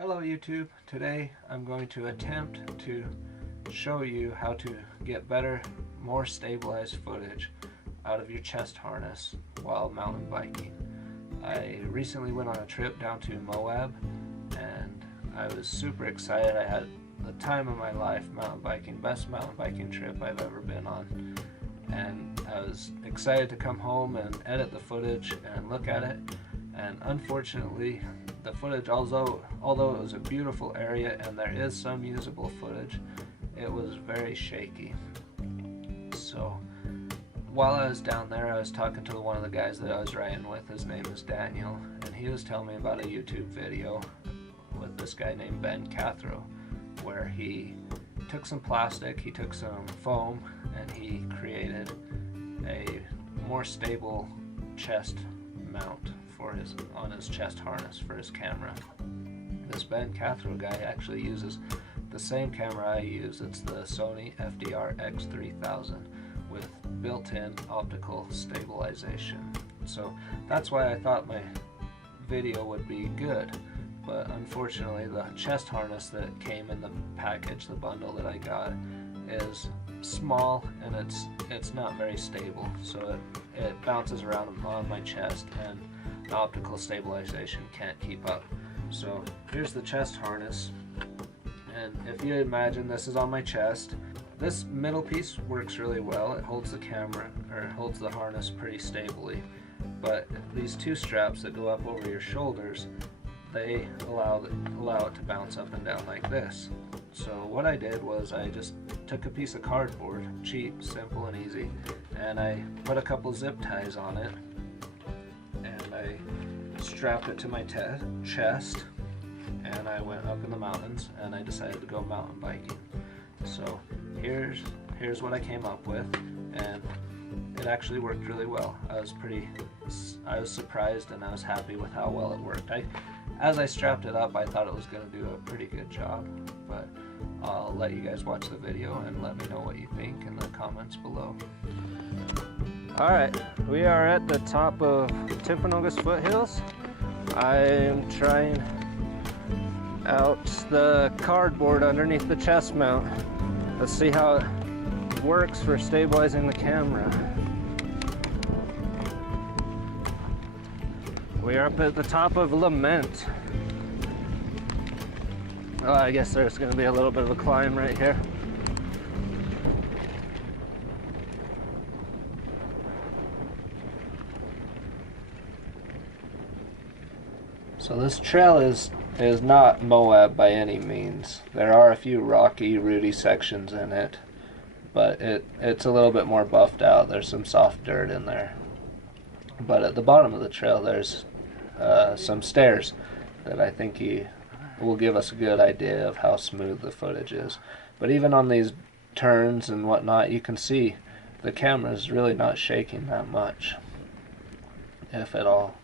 Hello YouTube. Today I'm going to attempt to show you how to get better, more stabilized footage out of your chest harness while mountain biking. I recently went on a trip down to Moab and I was super excited. I had the time of my life mountain biking, best mountain biking trip I've ever been on. And I was excited to come home and edit the footage and look at it. And unfortunately, the footage, although it was a beautiful area and there is some usable footage, it was very shaky. So while I was down there, I was talking to one of the guys that I was riding with. His name is Daniel, and he was telling me about a YouTube video with this guy named Ben Cathro, where he took some plastic, he took some foam, and he created a more stable chest mount on his chest harness for his camera. This Ben Cathro guy actually uses the same camera I use. It's the Sony FDR X3000 with built-in optical stabilization. So that's why I thought my video would be good. But unfortunately, the chest harness that came in the package, the bundle that I got, is small and it's not very stable. So it bounces around on my chest and the optical stabilization can't keep up. So here's the chest harness, and if you imagine this is on my chest, this middle piece works really well. It holds the camera, or holds the harness pretty stably, but these two straps that go up over your shoulders, they allow it to bounce up and down like this. So what I did was I just took a piece of cardboard, cheap, simple and easy, and I put a couple zip ties on it, and I strapped it to my chest, and I went up in the mountains and I decided to go mountain biking. So here's what I came up with, and it actually worked really well. I was surprised and I was happy with how well it worked. As I strapped it up, I thought it was going to do a pretty good job, but I'll let you guys watch the video and let me know what you think in the comments below. Alright, we are at the top of Timpanogos foothills. I am trying out the cardboard underneath the chest mount. Let's see how it works for stabilizing the camera. We are up at the top of Lament. Oh, I guess there's going to be a little bit of a climb right here. So this trail is not Moab by any means. There are a few rocky, rooty sections in it, but it's a little bit more buffed out. There's some soft dirt in there. But at the bottom of the trail there's some stairs that I think will give us a good idea of how smooth the footage is. But even on these turns and whatnot, you can see the camera is really not shaking that much, if at all.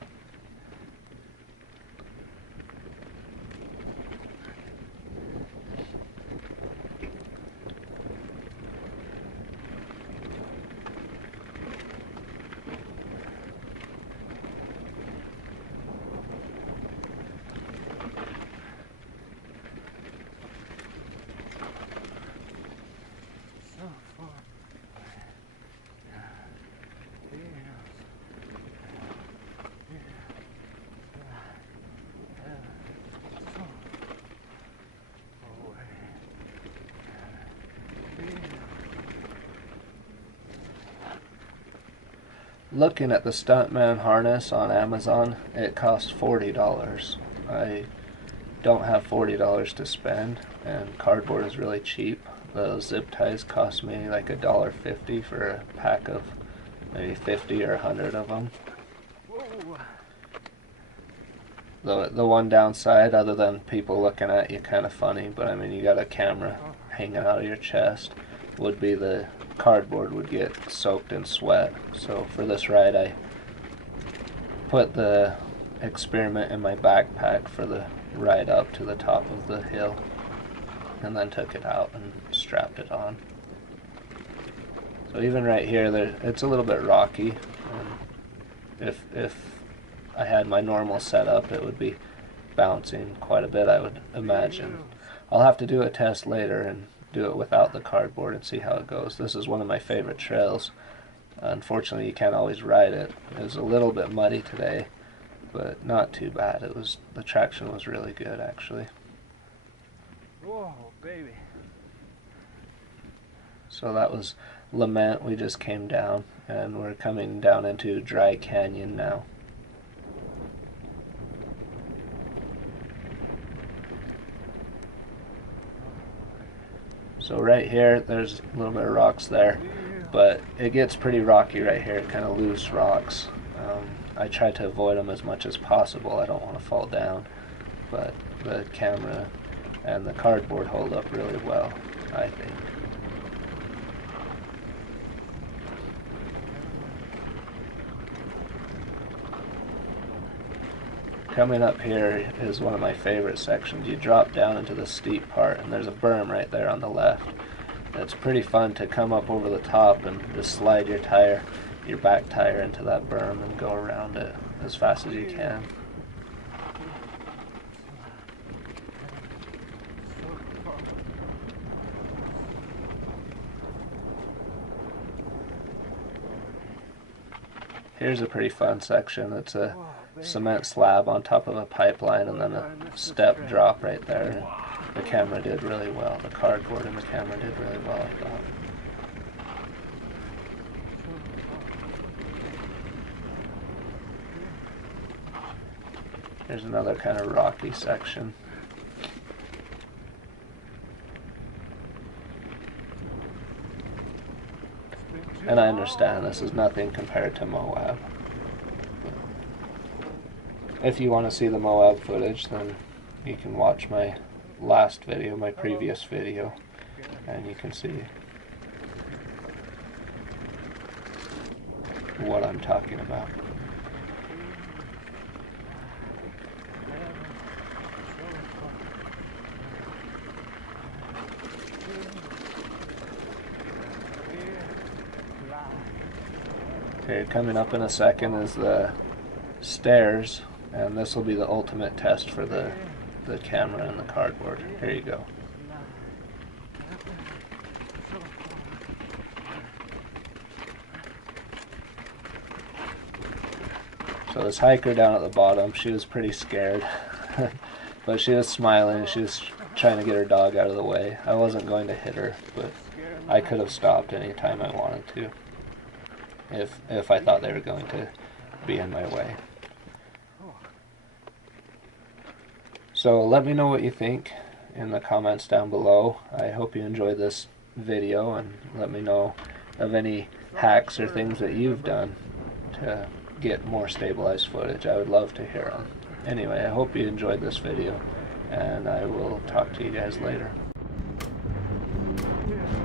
Looking at the Stuntman harness on Amazon, it costs $40. I don't have $40 to spend, and cardboard is really cheap. Those zip ties cost me like $1.50 for a pack of maybe 50 or 100 of them. The one downside, other than people looking at you kind of funny, but I mean you got a camera hanging out of your chest, would be the cardboard would get soaked in sweat. So for this ride I put the experiment in my backpack for the ride up to the top of the hill, and then took it out and strapped it on. So even right here it's a little bit rocky, and if I had my normal setup it would be bouncing quite a bit, I would imagine. I'll have to do a test later and do it without the cardboard and see how it goes. This is one of my favorite trails. Unfortunately, you can't always ride it. It was a little bit muddy today, but not too bad. The traction was really good, actually. Whoa, baby. So that was Lament. We just came down, and we're coming down into Dry Canyon now. So right here, there's a little bit of rocks there, but it gets pretty rocky right here, kind of loose rocks. I try to avoid them as much as possible. I don't want to fall down, but the camera and the cardboard hold up really well, I think. Coming up here is one of my favorite sections. You drop down into the steep part, and there's a berm right there on the left. It's pretty fun to come up over the top and just slide your back tire into that berm and go around it as fast as you can. Here's a pretty fun section. It's a cement slab on top of a pipeline and then a step drop right there. The camera did really well. The cardboard and the camera did really well, I thought. Here's another kind of rocky section. And I understand this is nothing compared to Moab. If you want to see the Moab footage, then you can watch my last video, my previous video, and you can see what I'm talking about. Okay, coming up in a second is the stairs, and this will be the ultimate test for the camera and the cardboard. Here you go. So this hiker down at the bottom, she was pretty scared, but she was smiling. She was trying to get her dog out of the way. I wasn't going to hit her, but I could have stopped anytime I wanted to, if I thought they were going to be in my way. So let me know what you think in the comments down below. I hope you enjoyed this video, and let me know of any hacks or things that you've done to get more stabilized footage. I would love to hear them. Anyway, I hope you enjoyed this video, and I will talk to you guys later. Yeah.